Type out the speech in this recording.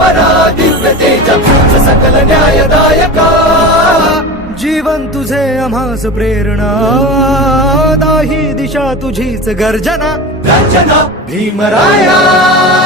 जा, जा सकल न्यायदायका अमास प्रेरणा दाहि दिशा तुझीच गर्जना ग भीमराया